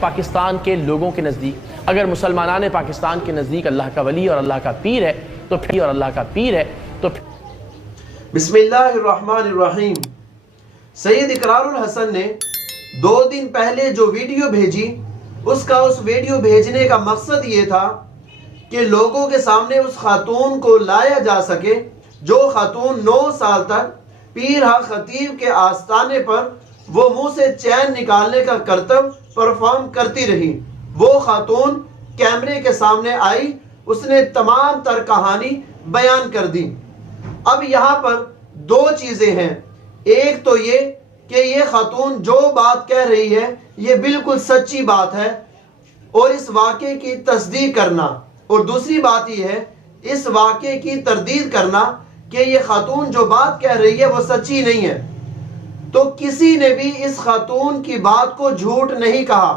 پاکستان کے لوگوں کے نزدیک اگر مسلمانان پاکستان کے نزدیک اللہ کا ولی اور اللہ کا پیر ہے تو بسم اللہ الرحمن الرحیم۔ سید اقرار الحسن نے 2 دن پہلے جو ویڈیو بھیجی، اس ویڈیو بھیجنے کا مقصد یہ تھا کہ لوگوں کے سامنے اس خاتون کو لایا جا سکے جو خاتون 9 سال تک پیر حق خطیب کے آستانے پر وہ منہ سے چین نکالنے کا کرتب پرفارم کرتی رہی۔ وہ خاتون کیمرے کے سامنے آئی، اس نے تمام تر کہانی بیان کر دی۔ اب یہاں پر 2 چیزیں ہیں، ایک تو یہ کہ یہ خاتون جو بات کہہ رہی ہے یہ بالکل سچی بات ہے اور اس واقعے کی تصدیق کرنا، اور دوسری بات یہ ہے اس واقعے کی تردید کرنا کہ یہ خاتون جو بات کہہ رہی ہے وہ سچی نہیں ہے۔ تو کسی نے بھی اس خاتون کی بات کو جھوٹ نہیں کہا۔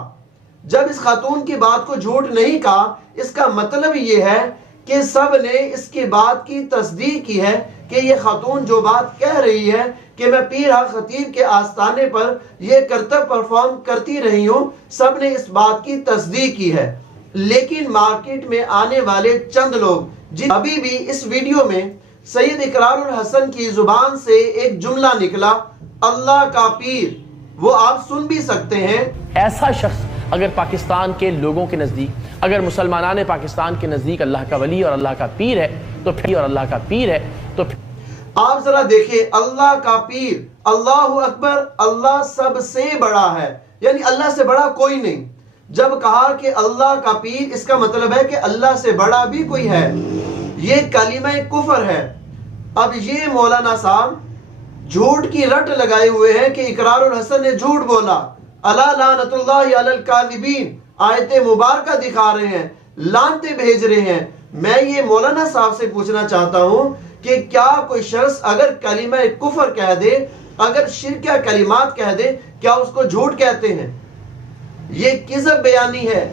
جب اس خاتون کی بات کو جھوٹ نہیں کہا، اس کا مطلب یہ ہے کہ سب نے اس کی بات کی تصدیق کی ہے کہ یہ خاتون جو بات کہہ رہی ہے کہ میں پیر حق خطیب کے آستانے پر یہ کرتب پرفارم کرتی رہی ہوں، سب نے اس بات کی تصدیق کی ہے۔ لیکن مارکیٹ میں آنے والے چند لوگ ابھی بھی اس ویڈیو میں سید اقرار الحسن کی زبان سے ایک جملہ نکلا، اللہ کا پیر، وہ آپ سن بھی سکتے ہیں۔ ایسا شخص اگر پاکستان کے لوگوں کے نزدیک اگر مسلمانان پاکستان کے نزدیک اللہ کا ولی اور اللہ کا پیر ہے تو آپ ذرا دیکھیں، اللہ کا پیر، اللہ اکبر، اللہ سب سے بڑا ہے، یعنی اللہ سے بڑا کوئی نہیں۔ جب کہا کہ اللہ کا پیر، اس کا مطلب ہے کہ اللہ سے بڑا بھی کوئی ہے، یہ کلمہ کفر ہے۔ اب یہ مولانا صاحب جھوٹ کی رٹ لگائے ہوئے ہیں کہ اقرار الحسن نے جھوٹ بولا، الا لعنت اللہ علی الکاذبین، آیت مبارکہ دکھا رہے ہیں، لعنتیں بھیج رہے ہیں۔ میں یہ مولانا صاحب سے پوچھنا چاہتا ہوں کہ کیا کوئی شخص اگر کلمہ کفر کہہ دے، اگر شرکیہ کلمات کہہ دے، کیا اس کو جھوٹ کہتے ہیں؟ یہ کذب بیانی ہے۔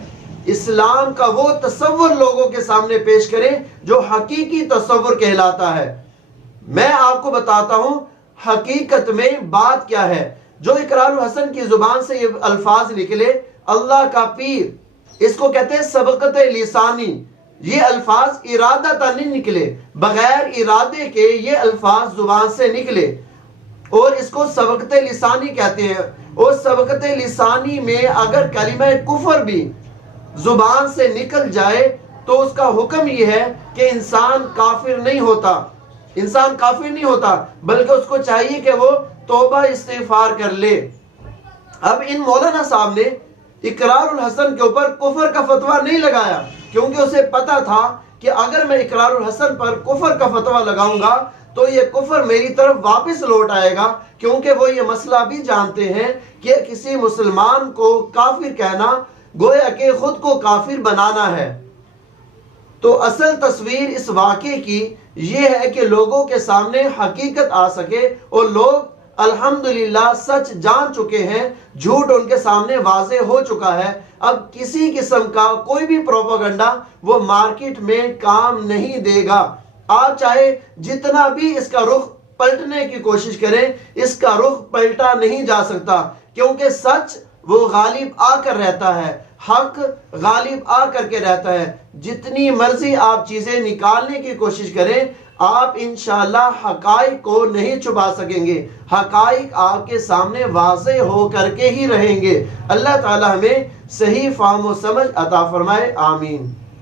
اسلام کا وہ تصور لوگوں کے سامنے پیش کریں جو حقیقی تصور کہلاتا ہے۔ میں آپ کو بتاتا ہوں حقیقت میں بات کیا ہے۔ جو اقرار الحسن کی زبان سے یہ الفاظ نکلے، اللہ کا پیر، اس کو کہتے ہیں سبقت لسانی۔ یہ الفاظ ارادہ نہیں نکلے، بغیر ارادے کے یہ الفاظ زبان سے نکلے، اور اس کو سبقت لسانی کہتے ہیں۔ اور سبقت لسانی میں اگر کلمہ کفر بھی زبان سے نکل جائے تو اس کا حکم یہ ہے کہ انسان کافر نہیں ہوتا، بلکہ اس کو چاہیے کہ وہ توبہ استغفار کر لے۔ اب ان مولانا صاحب نے اقرار الحسن کے اوپر کفر کا فتویٰ نہیں لگایا، کیونکہ اسے پتا تھا کہ اگر میں اقرار الحسن پر کفر کا فتویٰ لگاؤں گا تو یہ کفر میری طرف واپس لوٹ آئے گا، کیونکہ وہ یہ مسئلہ بھی جانتے ہیں کہ کسی مسلمان کو کافر کہنا گویا کہ خود کو کافر بنانا ہے۔ تو اصل تصویر اس واقعے کی یہ ہے کہ لوگوں کے سامنے حقیقت آ سکے، اور لوگ الحمدللہ سچ جان چکے ہیں، جھوٹ ان کے سامنے واضح ہو چکا ہے۔ اب کسی قسم کا کوئی بھی پروپیگنڈا وہ مارکیٹ میں کام نہیں دے گا۔ آپ چاہے جتنا بھی اس کا رخ پلٹنے کی کوشش کریں، اس کا رخ پلٹا نہیں جا سکتا، کیونکہ سچ وہ غالب آ کر رہتا ہے، حق غالب آ کر کے رہتا ہے۔ جتنی مرضی آپ چیزیں نکالنے کی کوشش کریں، آپ انشاءاللہ حقائق کو نہیں چھپا سکیں گے، حقائق آپ کے سامنے واضح ہو کر کے ہی رہیں گے۔ اللہ تعالی ہمیں صحیح فہم و سمجھ عطا فرمائے، آمین۔